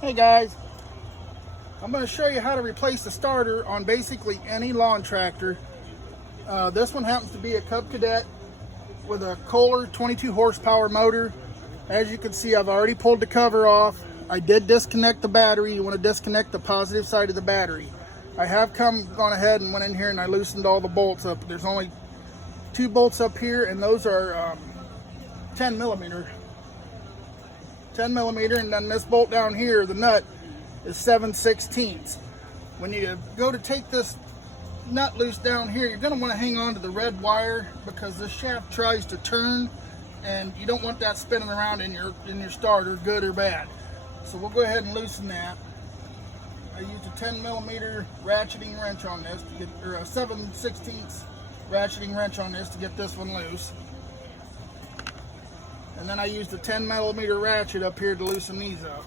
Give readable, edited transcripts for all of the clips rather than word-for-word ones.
Hey guys, I'm going to show you how to replace the starter on basically any lawn tractor. This one happens to be a Cub Cadet with a Kohler 22 horsepower motor. As you can see, I've already pulled the cover off. I did disconnect the battery. You want to disconnect the positive side of the battery. I have gone ahead and went in here and I loosened all the bolts up. There's only 2 bolts up here, and those are 10 millimeter, and then this bolt down here, the nut, is 7/16. When you go to take this nut loose down here, you're going to want to hang on to the red wire because the shaft tries to turn, and you don't want that spinning around in your starter, good or bad. So we'll go ahead and loosen that. I used a 10 millimeter ratcheting wrench on this to get, or a 7/16 ratcheting wrench on this to get this one loose. And then I used a 10 millimeter ratchet up here to loosen these up.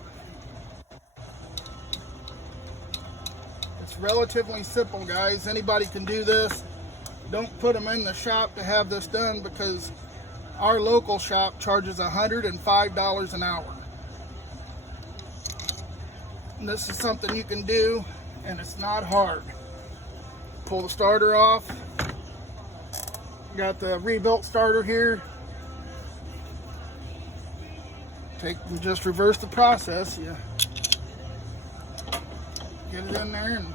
It's relatively simple, guys. Anybody can do this. Don't put them in the shop to have this done because our local shop charges $105 an hour. And this is something you can do, and it's not hard. Pull the starter off. Got the rebuilt starter here. Just reverse the process. You get it in there and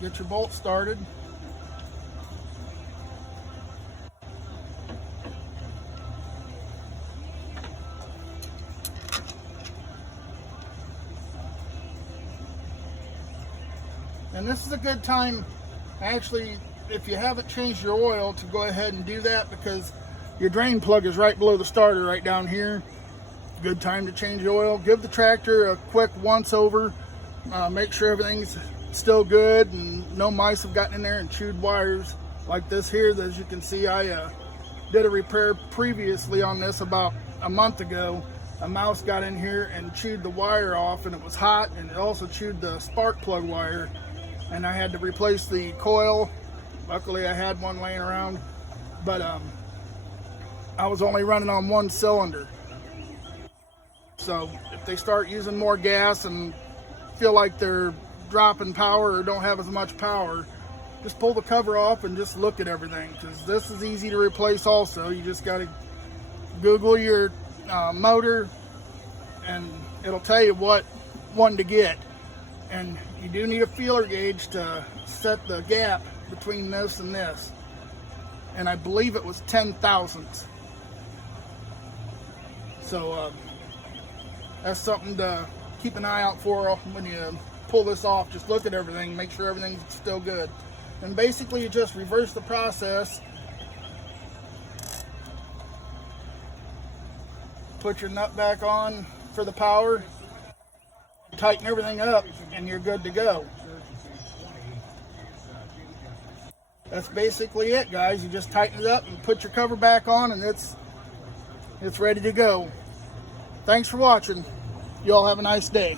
get your bolt started. And this is a good time, actually, if you haven't changed your oil, to go ahead and do that, because your drain plug is right below the starter right down here. Good time to change the oil. Give the tractor a quick once over. Make sure everything's still good and no mice have gotten in there and chewed wires like this here. As you can see, I did a repair previously on this about a month ago. A mouse got in here and chewed the wire off, and it was hot, and it also chewed the spark plug wire, and I had to replace the coil. Luckily I had one laying around, but I was only running on 1 cylinder. So if they start using more gas and feel like they're dropping power or don't have as much power, just pull the cover off and just look at everything, because this is easy to replace also. You just got to Google your motor and it'll tell you what one to get. And you do need a feeler gauge to set the gap between this and this. And I believe it was 10 thousandths. So that's something to keep an eye out for when you pull this off. Just look at everything, make sure everything's still good. And basically you just reverse the process. Put your nut back on for the power, tighten everything up, and you're good to go. That's basically it, guys. You just tighten it up and put your cover back on, and it's ready to go. Thanks for watching. You all have a nice day.